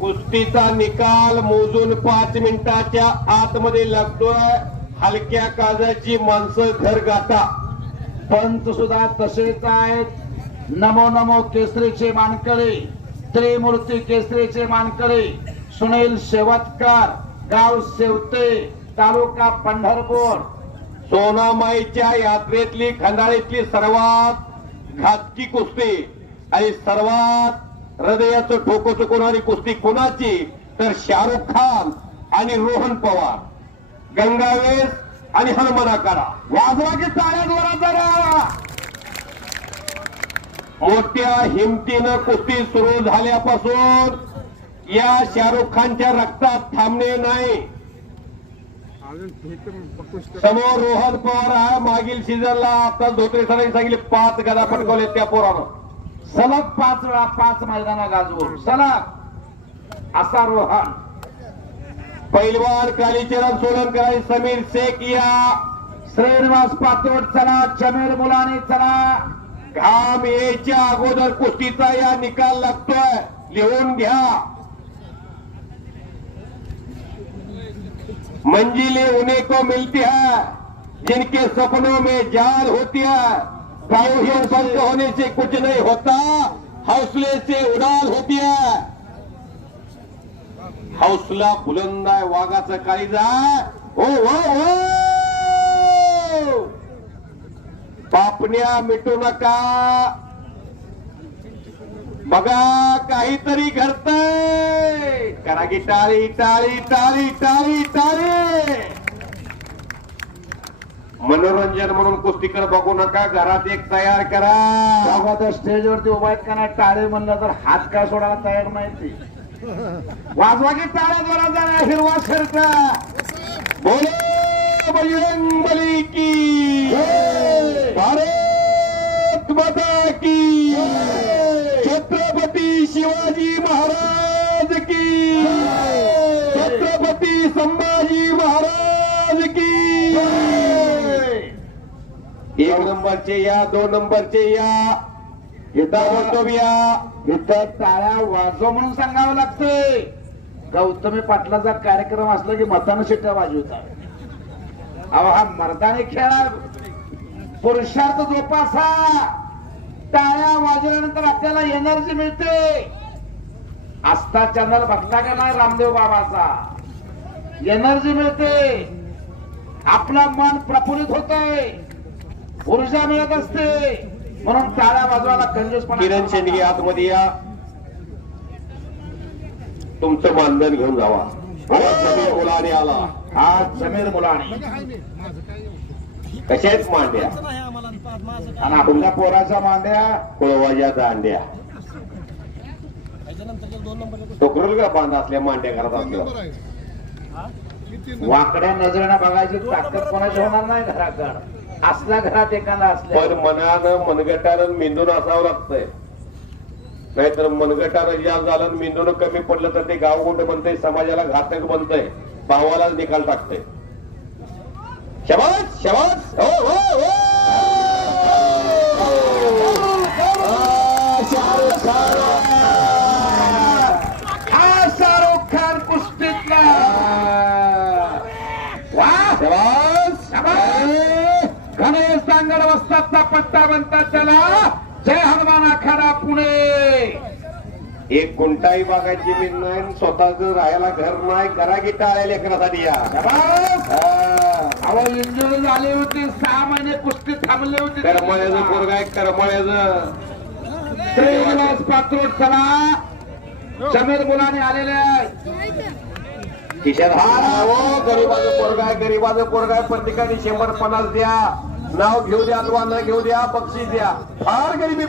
कुस्तीचा निकाल मोजून पाच मिनिटाच्या आतमध्ये लागतोय. हलक्या काजाची माणसं घर गाता. पंच सुद्धा तसेच आहेत. नमो नमो केसरीचे मानकरी त्रिमूर्ती केसरीचे मानकरी सुनील शेवतकर गाव शेवते तालुका पंढरपूर. सोनामाईच्या यात्रेतली खंडाळीतली सर्वात घातकी कुस्ती आणि सर्वात हृदयाचं ठोको चुकवणारी कुस्ती कोणाची? तर शाहरुख खान आणि रोहन पवार. गंगावेस आणि हनुमना करा वाजवाची जरा. मोठ्या हिमतीनं कुस्ती सुरू झाल्यापासून या शाहरुख खानच्या रक्तात थांबणे नाही. समोर रोहन पवार मागील सीझनला आता धोत्रे सरांनी सांगितले पाच गदा फटकवले त्या पोरानं. सलग पाच वेळा पाच मैदाना गाजवून. सलग. असा रोहन. पैलवान कालीचरण सोलनकर आणि समीर शेख या. श्रीनिवास पातोड चला जमीर मुलानी चला. घाम यायच्या अगोदर कुस्तीचा या निकाल लागतोय. लिहून घ्या. मंजिले उन्हें को मिलती है जिनके सपनों में जाल होती है. पाँव बंद होने से कुछ नहीं होता. हौसले से उड़ाल होती है. हौसला बुलंद आहे वाघाचं काळीज आहे हो हो हो. पापण्या मिटू नका. बघा काहीतरी घडतंय. करा की टाळी टाळी टाळी टाळी टाळी. मनोरंजन म्हणून कुस्तीकडे बघू नका घरात एक तयार करा. बघा त्या स्टेजवरती उभा आहेत का नाही? टाळे म्हणलं तर हात का सोडायला तयार नाही ते. वाजवा की टाळ्या द्वारा जरा हिरवा शर्ट बोलो बजरंग बली की. एक नंबरचे या दोन नंबरचे या. येता या. इथं टाळ्या वाजव म्हणून सांगावं लागतंय. गौतमी पाटलाचा कार्यक्रम असला की मतानं शिट्ट्या वाजवतात. अहो हा मर्दाने खेळा पुरुषार्थ जोपासा. टाळ्या वाजवल्यानंतर आपल्याला एनर्जी मिळते. आस्था चॅनल बघता का नाही रामदेव बाबाचा? एनर्जी मिळते. आपलं मन प्रफुल्लित होतंय. ऊर्जा मिळत असते. म्हणून टाळ्या वाजवायला कंजूसपणा किरण शेंडगे आतमध्ये या. तुमचं मानधन घेऊन जावा. समीर मुलाने आला. आज जमीर मुलाने. कशा आहेत मांड्या? आणि आपल्या पोराच्या मांड्या. कुळवाच्या दांड्या टोकरल का बांध असल्या मांड्या घरात असल्या? वाकड्या नजरेनं बघायची ताकद कोणाची होणार नाही घराकड असल्या घरात एखादा असल्या पण मनानं मनगटानं मेंदून असावं लागतंय. नाहीतर मनगटानं जास्त झालं मेंदून कमी पडलं तर ते गाव कुठं बनतंय? समाजाला घातक बनतंय. भावाला निकाल टाकतंय. शबास! शबास हो हो हो आ, शाहरुख खान. हा शाहरुख खान कुस्तीतला वा शबास गणेश सांगड वस्तादचा पट्टा बनतात त्याला. जय हनुमान आखाडा पुणे. एक कोणताही बागायची जमीन नाही स्वतःच राहायला घर नाही करा की टाळ्या लेकरासाठी या. अहो इंजुरी झाली होती सहा महिने कुस्ती थांबली होती. करमळ्याचं पोरग आहे करमळ्याचं. श्रीनिवास पात्रोड चला. जमीर मुलाने आलेले किशन हा हो गरीबाचं पोरग आहे गरीबाचं पोरग आहे. प्रत्येकाने शंभर पन्नास द्या. नाव घेऊ द्या अथवा न घेऊ द्या बक्षीस द्या. फार गरिबी